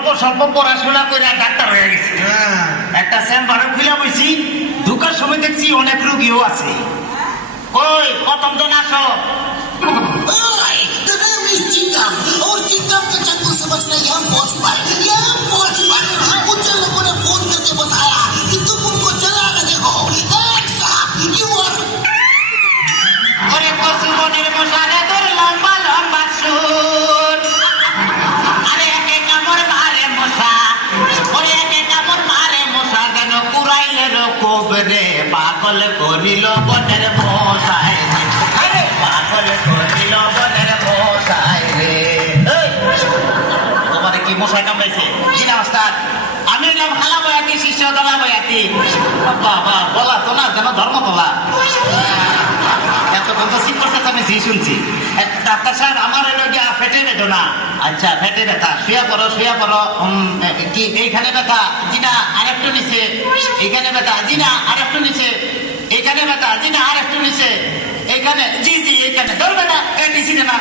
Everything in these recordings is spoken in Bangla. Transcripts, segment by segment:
অল্প স্বল্প পড়াশোনা করে ডাক্তার হয়ে গেছি। একটা চেম্বারে খুলে বইছি, ঢুকার সময় দেখছি অনেক রোগীও আছে। ওই প্রথম জন আসো। और चिंतन के चक्कर समझना यह पॉसिबल मुझे लोगों ने फोन करके बताया कि तुम उनको जला रहे हो। ওরে কচুবনের মশারে তোর লম্বা লম্বা চুল, আরে একে কামড় মারে মশা, ওরে একে কামড় মারে মশা, যেন কুড়াইলের কোবরে পাগল করিল বনের মশাই রে, আরে পাগল করিল বনের মশাই রে। তোমারে কি মশাই কামড়াইছে? জিনা ওস্তাদ, আমি এলাম হালা বয়াতি, শিষ্য দলা বয়াতি। বাবা বলা তো না, যেন ধর্ম তোলা। এতক্ষণ তো শীত করছে, আমি জি শুনছি। ডাক্তার সাহেব, আমার এলো গিয়া পেটে বেদনা। আচ্ছা, পেটে ব্যথা, শুয়ে পড়ো শুয়ে পড়ো। কি এইখানে ব্যথা? জি না, আরেকটু নিচে। এইখানে ব্যথা? জি না, আরেকটু নিচে। এইখানে ব্যথা? জি না, আরেকটু নিচে। এইখানে? জি জি, এইখানে। ধর বেটা, দিছি না।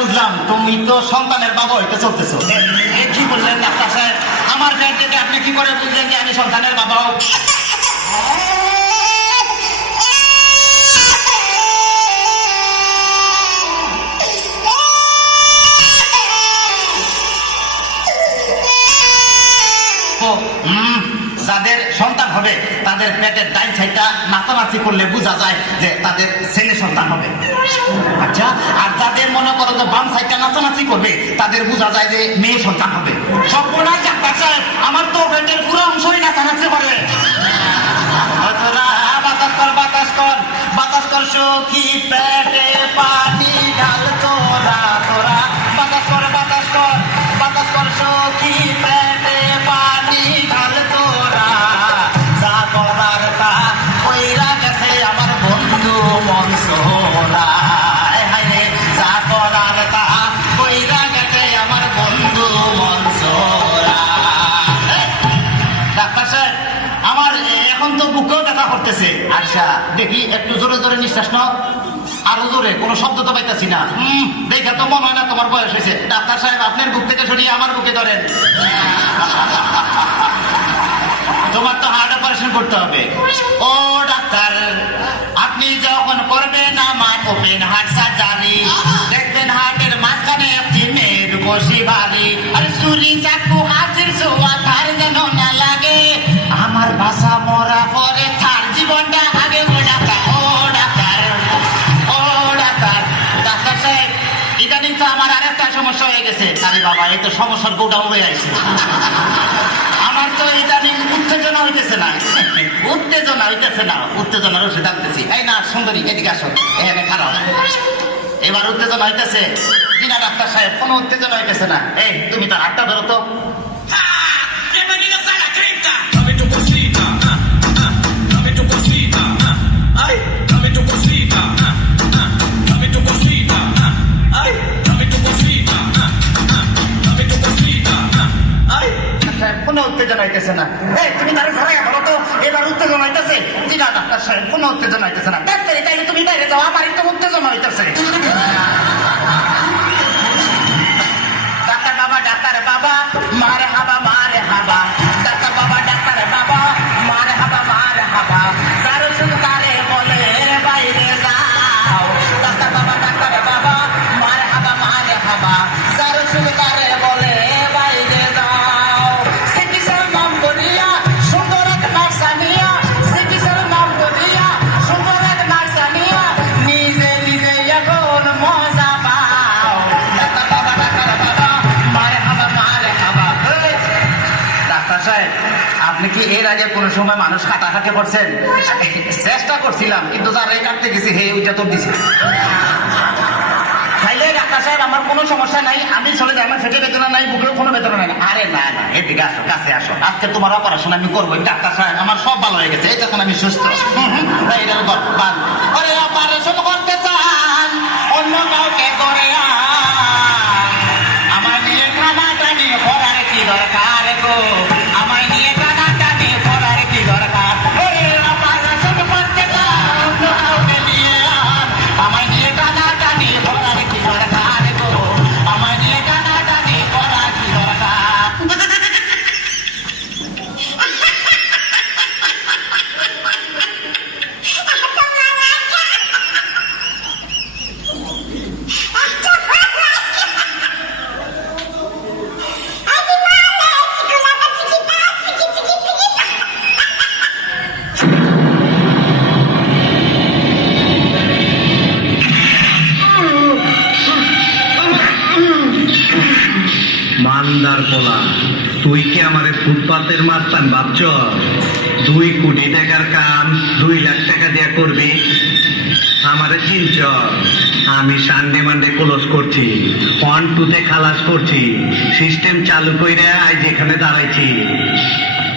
বুঝলাম তুমি তো সন্তানের বাবা হইতে চলতেছো। কি বললেন ডাক্তার সাহেব? আমার পেট থেকে আপনি কি করে বুঝলেন যে আমি সন্তানের বাবা? যাদের সন্তান হবে তাদের পেটের ডাইন সাইডটা নাচানাচি করলে বোঝা যায় যে তাদের ছেলে সন্তান হবে। আচ্ছা, আর যাদের মনে করো যে বাম সাইডটা নাচানাচি করবে তাদের বোঝা যায় যে মেয়ে সন্তান হবে। সবগুলা ডাক্তার সাহেব, আমার তো পেটের পুরো অংশই নাচানাচি করে। বাতাস কর বাতাস কর বাতাস কর সখী, পেটে পানি ঢাল তোরা তোরা। বাতাস কর বাতাস কর বাতাস কর সখী, পেটে পানি ঢাল তোরা। যা করার তা কইরা গেছে আমার বন্ধু মনসোরা। যা করার তা কইরা গেছে আমার বন্ধু মনসোরা। ডাক্তার সাহেব, আমার এখন তো বুকেও ব্যথা করতেছে। আচ্ছা দেখি, একটু জোরে জোরে নিঃশ্বাস নাও। আরো জোরে, কোনো শব্দ তো পাইতেছি না। দেখে তো মনে হয় না তোমার বয়স হয়েছে। ডাক্তার সাহেব, আপনার বুক থেকে সরিয়ে আমার বুকে ধরেন। তোমার তো হার্ট অপারেশন করতে হবে। ও ডাক্তার, আপনি যখন করবেন আমার ওপেন হার্ট সার্জারি, দেখবেন হার্টের মাঝখানে একটি মেয়ের বসি বাড়ি। আর চুরি চাকু হাতের ছোঁয়া তার যেন না লাগে, আমার বাসা মরা পরে তার জীবনটা আগে। ও ডাক্তার, ও ডাক্তার, ও ডাক্তার। ডাক্তার সাহেব, ইদানিং তো আমার আরেকটা সমস্যা হয়ে গেছে। আরে বাবা, এই তো সমস্যার গোডাউন হয়ে আইছে। আমার তো ইদানিং উত্তেজনা হইতেছে না, উত্তেজনা হইতেছে না, উত্তেজনার ওষুধ আনতেছি। এই না সুন্দরী, এদিকে আসো, এখানে খারাপ। এবার উত্তেজনা হইতেছে কিনা ডাক্তার সাহেব? কোনো উত্তেজনা হইতেছে না। এই তুমি তো হাতটা ধরো তো। কোনো উত্তেজনা হইতেছে না। এই তুমি তারা সবাই বলো তো, এবার উত্তেজনা হইতেছে কিনা ডাক্তার সাহেব? কোনো উত্তেজনা হইতেছে না। ডাক্তার, তাইলে তুমি বাইরে যাও, আমার তো উত্তেজনা হইতেছে। ডাক্তার বাবা, ডাক্তার বাবা, মারে হাবা মারে হাবা। ডাক্তার বাবা, ডাক্তার বাবা, মারে হাবা মারে হাবা। যার শুধু তারে বলে বাইরে যাও। ডাক্তার বাবা, ডাক্তার বাবা, মারে হাবা মারে হাবা। যার শুধু তারে বলে বাইরে যাও। চিকিৎসার নাম করিয়া সুন্দর এক নার্সানিয়া, চিকিৎসার নাম করিয়া সুন্দর এক নার্সানিয়া, নিজে নিজে এখন মজা পাও। ডাক্তার বাবা, ডাক্তার বাবা, মারে হাবা মারে হাবা। ডাক্তার সাহেব, আপনি কি এর আগে কোন সময় মানুষ কাটাকাটি করছেন? চেষ্টা করছিলাম, কিন্তু যারা কাটতে গেছি হে ওইটা তো দিছে। খাইলে ডাক্তার সাহেব আমার কোনো সমস্যা নাই, আমি চলে যাই, আমার পেটে বেদনা নাই, বুকেও কোনো বেদনা নাই। আরে না না, এদিকে আসো, কাছে আসো, আজকে তোমার অপারেশন আমি করবো। ডাক্তার সাহেব, আমার সব ভালো হয়ে গেছে, এই যখন আমি সুস্থ। অপারেশন করতে চাই বলা, তুই কি আমার ফুটপাতের মাস্তান ভাবছ? 2 কোটি টাকার কাম 2 লাখ টাকা দেয়া করবি? আমারে চিনচ? আমি সানডে মানডে ক্লোজ করছি, 1-2 খালাস করছি, সিস্টেম চালু কইরা আজ এখানে দাঁড়াইছি।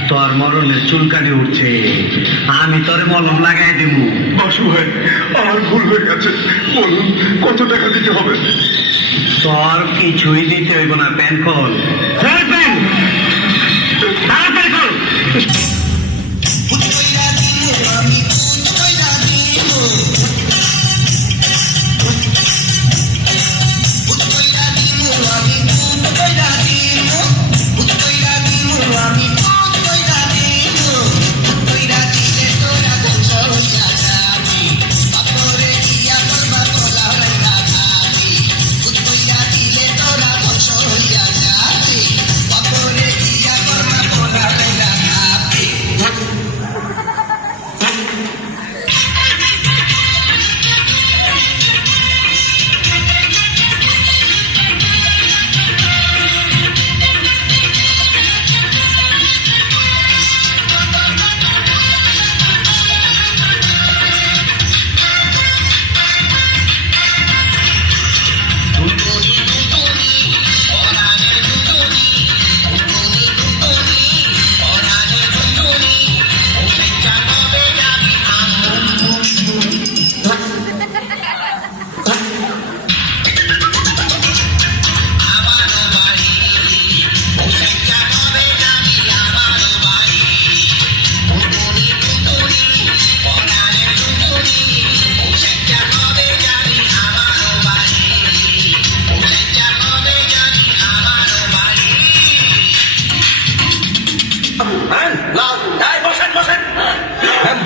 তোর মরণের চুলকানি উঠছে, আমি তোরে মলম লাগাই দিব। বাসু ভাই, আমার ভুল হয়ে গেছে, বলুন কত টাকা দিতে হবে? তোর কিছুই দিতে হইব না, প্যান খোল। তাড়াতাড়ি খোল। পুত্তইরা দিমু আমি পুত্তইরা দিমু পুত্তইরা দিমু আমি পুত্তইরা দিমু পুত্তইরা দিমু আমি পুত্তইরা দিমু পুত্তইরা দিলে তোরা বংশ হইয়া যাবি বাপরে দিয়া করবা তোরা হইয়া যাবি পুত্তইরা দিলে তোরা বংশ হইয়া যাবি বাপরে দিয়া করবা তোরা হইয়া যাবি।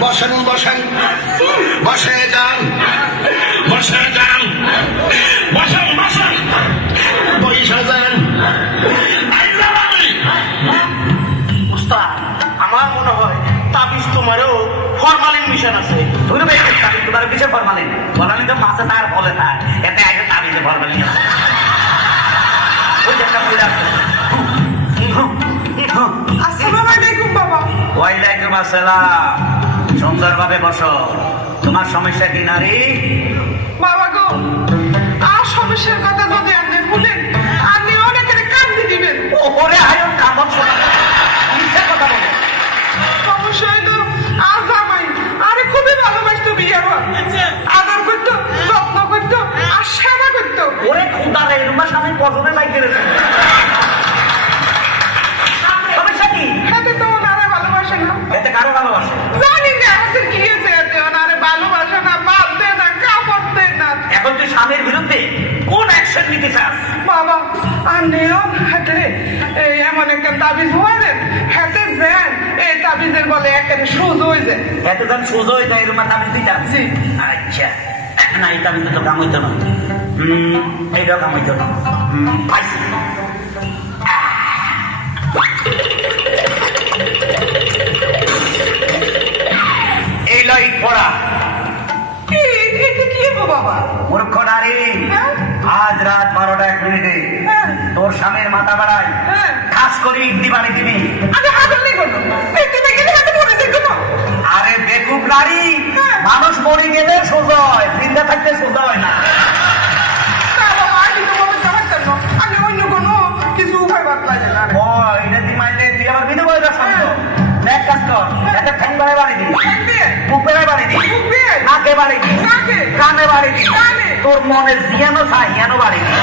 বসেন বসেন, বসে যান, বসে যান, বসেন বসেন, বসে যান। উস্তাদ, আমার মনে হয় তাবিজ তোমারও ফরমালিন মিশন আছে। তুই তো বেশ তাবিজ তোমার কিসের ফরমালিন? ফরমালিন তো মাছে তার বলে তার, এতে আগে তাবিজে ফরমালিন আছে। ওই যে একটা মহিলা আছে। আসসালামু আলাইকুম বাবা। ওয়ালাইকুম আসসালাম। সুন্দরভাবে বসো। তোমার সমস্যা কি নারী? বাবা গো, আর সমস্যার কথা যদি আপনি ভুলেন, আপনি অনেকের কান্দে দিবেন। ওরে আয়ন কামন শোনা, মিথ্যা কথা বলে। সমস্যা হইলো আজ আমায় আরে খুবই ভালোবাসতো, বিয়ে হওয়া আদর করতো, যত্ন করতো আর সেবা করতো। ওরে খুদারে, এরকম স্বামী পছন্দের লাইক করেছে। সমস্যা কি? হাতে তো ওনারে ভালোবাসে না। এতে কারো ভালোবাসে? জানি না হাতে কি হয়েছে, এতে ওনারে ভালোবাসে না, বাদ দেয় না, কাপড় দেয় না। এখন তুই স্বামীর বিরুদ্ধে কোন অ্যাকশন নিতে চাস? বাবা আর নেয়ন হাতে এই এমন একটা তাবিজ হয়ে হাতে যান, এই তাবিজের বলে একেবারে সুজ হয়ে যায়। এত দাম সোজা হয়ে যায়, এরকম তাবিজ দিতে আসছি। আচ্ছা, না এই তাবিজ তো কাম হইতো না। এইটাও কাম হইতো না। পাইছি। এই লই পড়া। এটা কি হবো বাবা? মূর্খ নারী, হ্যাঁ? আজ রাত 12টা 1 মিনিটে হ্যাঁ। তোর স্বামীর মাথা বাড়ায় হ্যাঁ। খাস করে ইডলি বাড়ি দিবি। আমি হাগল নেই কোনো, এই তুমি গেলে হাতে পড়ে যায় কোনো। আরে বেকুব নারী, হ্যাঁ। মানুষ মরে গেলে সোজা হয়, জিন্দা থাকতে সোজা হয় না। তা বাবা আমি তো বাবা জানার জন্য আমি অন্য কোনো কিছু উপায় বাতলাই না। ও এটা তুই মাইলে তুই আবার বিধবা হয়ে যাচ্ছ। এক কাজ কর, একটা ঠ্যাং বাড়ায় বাড়ি দিবি, বুক বেড়ায় বাড়ি দিবি, নাকে বাড়ি দিবি, নাকে। কানে বাড়ি দিবি, কানে। তোর মনের জিয়ানো ছাই হিয়ানো বাড়ি দিবি।